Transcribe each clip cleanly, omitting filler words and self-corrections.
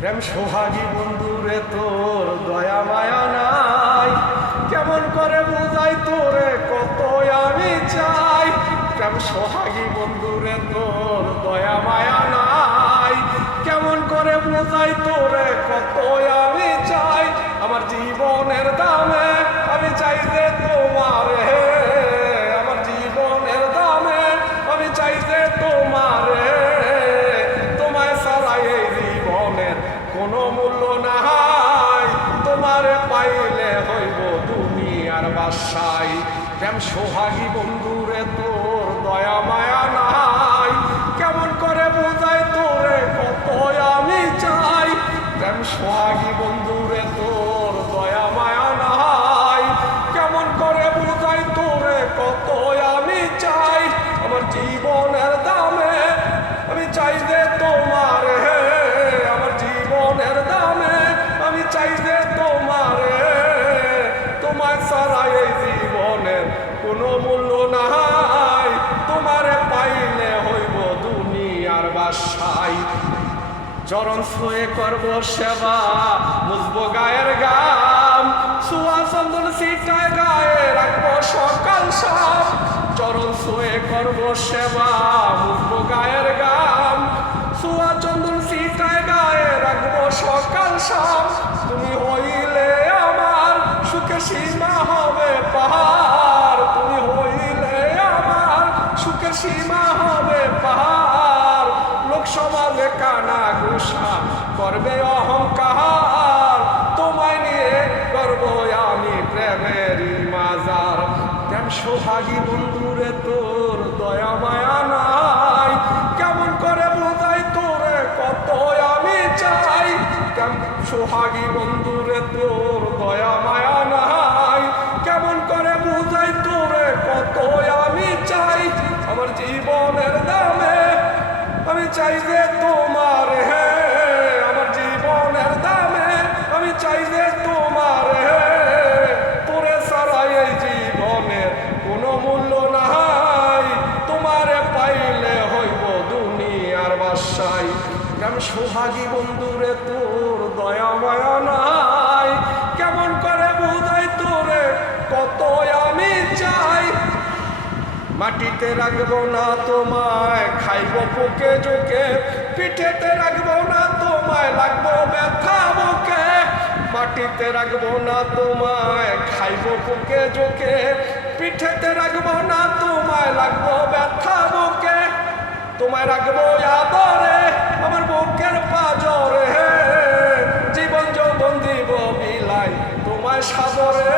প্রেম সোহাগী বন্ধুরে তোর দয়া মায়া নাই, কেমন করে বুঝাই তোরে কত আমি চাই। প্রেম সোহাগী বন্ধুরে তোর দয়া মায়া নাই, কেমন করে বুঝাই তোরে কত আমি চাই। আমার জীবনের দামে আমি চাই যে তোমারে, আমার জীবনের দামে আমি চাই যে তোমারে। তোমায় ছাড়া এই জীবনের কোনো মূল্য নাই, তোমারে পাইলে হইব দুনিয়ার বাসাই। প্রেম সোহাগী বন্ধুরে তোর দয়া মায়া নাই, কেমন করে বুঝাই তোরে কত আমি চাই। প্রেম সোহাগী বন্ধুরে তোর দয়া মায়া নাই, কেমন করে বুঝাই তোরে কত আমি চাই। আমার জীবনের দামে আমি চাই যে তোমারে, আমার জীবনের দামে আমি চাই যে তোমারে। তোমায় ছাড়া এই জীবনের কোনো মূল্য নাই, তোমারে পাইলে হইব দুনিয়ার বাসাই। চরণ ছুঁয়ে করব সেবা, মুছবো গায়ের গাম, ছোঁয়া চন্দন ছিটায় গায়ে রাখবো সকাল শাম। চরণ ছুঁয়ে করব সেবা, মুছবো গায়ের গাম, ছোঁয়া চন্দন ছিটায় গায়ে রাখবো সকাল শাম। তুমি হইলে আমার সুখের সীমা হবে পাহাড়, তুমি হইলে আমার সুখের সীমা হবে পাহাড়। লোক সমাজে কানা ঘুষা করবে অহংকার, তোমায় নিয়ে করব আমি প্রেমেরই মাজার। প্রেম সোহাগী বন্ধুরে তোর দয়া মায়া নাই, কেমন করে বুঝাই তোরে কত আমি চাই। প্রেম সোহাগী বন্ধুরে তোর দয়া মায়া নাই, কেমন করে বুঝাই তোরে কত আমি চাই। আমার জীবনের দামে আমি চাই যে তোমারে, আমার জীবনের দামে আমি চাই যে তোমারে। তোরে ছাড়া এই জীবনের কোনো মূল্য নাই, তোমারে পাইলে হইব দুনিয়ার বাসাই। প্রেম সোহাগী বন্ধুরে তোর দয়া মায়া নাই, কেমন করে বুঝাই তোরে কত আমি চাই। মাটিতে রাখবো না তোমায়, খাইবো পোকে জোকে, পিঠেতে রাখবো না তোমায়, লাগবো ব্যথা বুকে। মাটিতে রাখবো না তোমায়, খাইবো পোকে জোকে, পিঠেতে রাখবো না তোমায়, লাগবো ব্যথা বুকে। তোমায় রাখবো আদরে আমার বুকের পাজরে, জীবন যৌবন দিব বিলাই তোমায় সাদরে।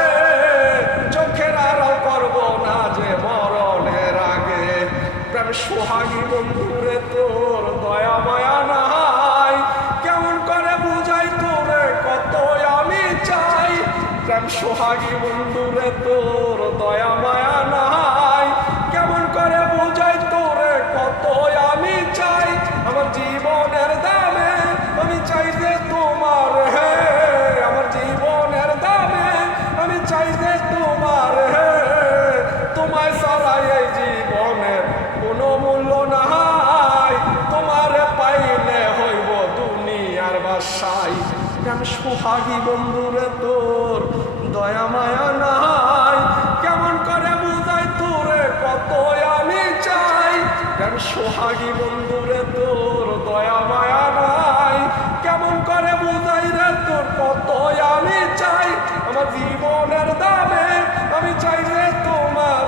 চোখের আড়াল করবো না যে মরণের আগে। প্রেম সোহাগী বন্ধুরে তোর দয়া মায়া নাই, কেমন করে বুঝাই তোরে কত আমি চাই। প্রেম সোহাগী বন্ধুরে তোর দয়া মায়া নাই, কেমন করে বুঝাই তোরে কত আমি চাই। আমার জীবনের দামে আমি চাই যে তোমার, আমার জীবনের দামে আমি চাই যে তোমার। তোমায় ছাড়া এই জীবনের কোনো মূল্য নাই, তোমারে পাইলে হইব দুনিয়ার বাসাই। প্রেম সোহাগী বন্ধুরে তোর দয়া মায়া নাই, কেমন করে বুঝাই তোরে কত আমি চাই। প্রেম সোহাগী বন্ধুরে তোর দয়া মায়া নাই, কেমন করে বুঝাই রে তোর কত আমি চাই। আমার জীবনের দামে আমি চাই যে তোমার,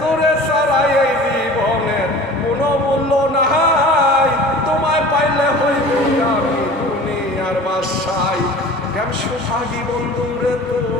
তোরে ছাড়া এই জীবনের কোনো মূল্য নাই, তোমায় পাইলে হইব আমি দুনিয়ার বাসাই। প্রেম সোহাগী বন্ধুরে তোর